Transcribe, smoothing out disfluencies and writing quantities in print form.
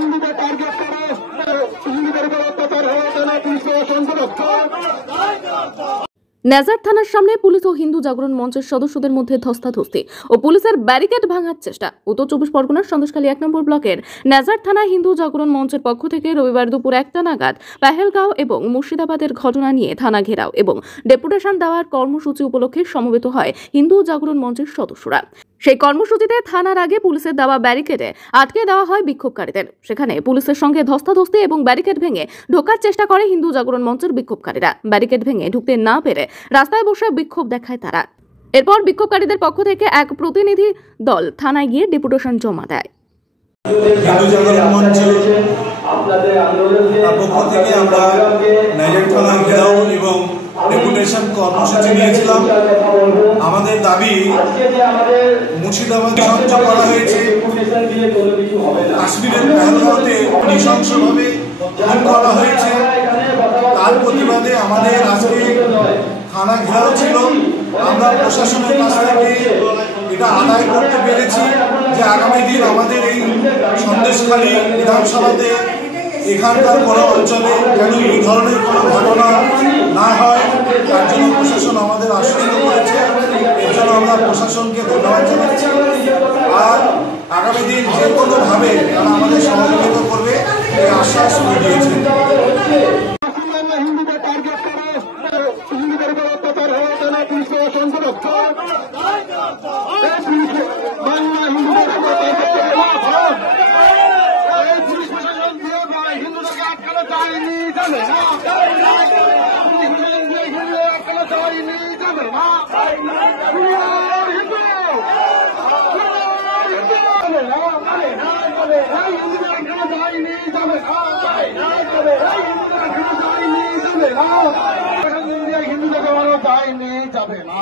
হিন্দুদের টার্গেট করে হিন্দুদের উপর অত্যাচার হওয়ার জন্য পুলিশ প্রশাসন সুরক্ষ। নেজার থানার সামনে পুলিশ ও হিন্দু জাগরণ মঞ্চের সদস্যদের মধ্যে ধস্তাধস্তি ও পুলিশের ব্যারিকেড ভাঙার চেষ্টা। উত্তর 24 পরগনার সন্দেশখালী 1 নম্বর ব্লকের নেজার থানায় হিন্দু জাগরণ মঞ্চের পক্ষ থেকে রবিবার দুপুর 1টা নাগাদ পেহেলগাঁও এবং মুর্শিদাবাদের ঘটনা নিয়ে থানা ঘেরাও এবং ডেপুটেশন দেওয়ার কর্মসূচি উপলক্ষে সমবেত হয় হিন্দু জাগরণ মঞ্চের সদস্যরা। সেই কর্মসূচিতে থানার আগে পুলিশের দেওয়া ব্যারিকেডে আটকে দেওয়া হয় বিক্ষোভকারীদের। সেখানে পুলিশের সঙ্গে ধস্তাধস্তি এবং ব্যারিকেড ভেঙে ঢোকার চেষ্টা করে হিন্দু জাগরণ মঞ্চের বিক্ষোভকারীরা। ব্যারিকেড ভেঙে ঢুকতে না পেরে রাস্তায় বসে বিক্ষোভ দেখায় তারা। এরপর বিক্ষোভকারীদের পক্ষ থেকে এক প্রতিনিধি দল থানায় গিয়ে ডেপুটেশন জমা দেয়। হিন্দু জাগরণ মঞ্চের পক্ষ থেকে আমরা নেজার থানা ঘেরাও এবং ডেপুটেশন কর্মসূচি নিয়েছিলাম। আমাদের দাবি মুর্শিদাবাদ সংযোগ করা হয়েছে, কাশ্মীরের পেহেলগাঁওতে নৃশংসভাবে খুন করা হয়েছে। তার প্রতিবাদে আমাদের আজকে থানা ঘেরাও ছিল। আমরা প্রশাসনের কাছ থেকে এটা আদায় করতে পেরেছি যে আগামী দিন আমাদের এই সন্দেশখালী বিধানসভাতে এখানকার কোনো অঞ্চলে যেন এই ধরনের কোনো ঘটনা না হয়, তার জন্য প্রশাসন আমাদের আশ্বস্ত করেছে। এর জন্য আমরা প্রশাসনকে ধন্যবাদ জানাচ্ছি। আর আগামী দিন যে কোনোভাবে তারা আমাদের সহযোগিতা করবে এই আশ্বাস দিয়েছে। হিন্দুদের টার্গেট করে হিন্দুদের উপর অত্যাচার হওয়ার জন্য পুলিশ প্রশাসন সুরক্ষ। বাংলা হিন্দুদের উপর টার্গেট করে পুলিশ প্রশাসন দিয়ে হিন্দুদেরকে আটকানো যায়নি, যাবে না। পুলিশ প্রশাসন দিয়ে হিন্দুদের আটকানো যায়নি, যাবে না। হিন্দুদের যায়নি, যাবে না।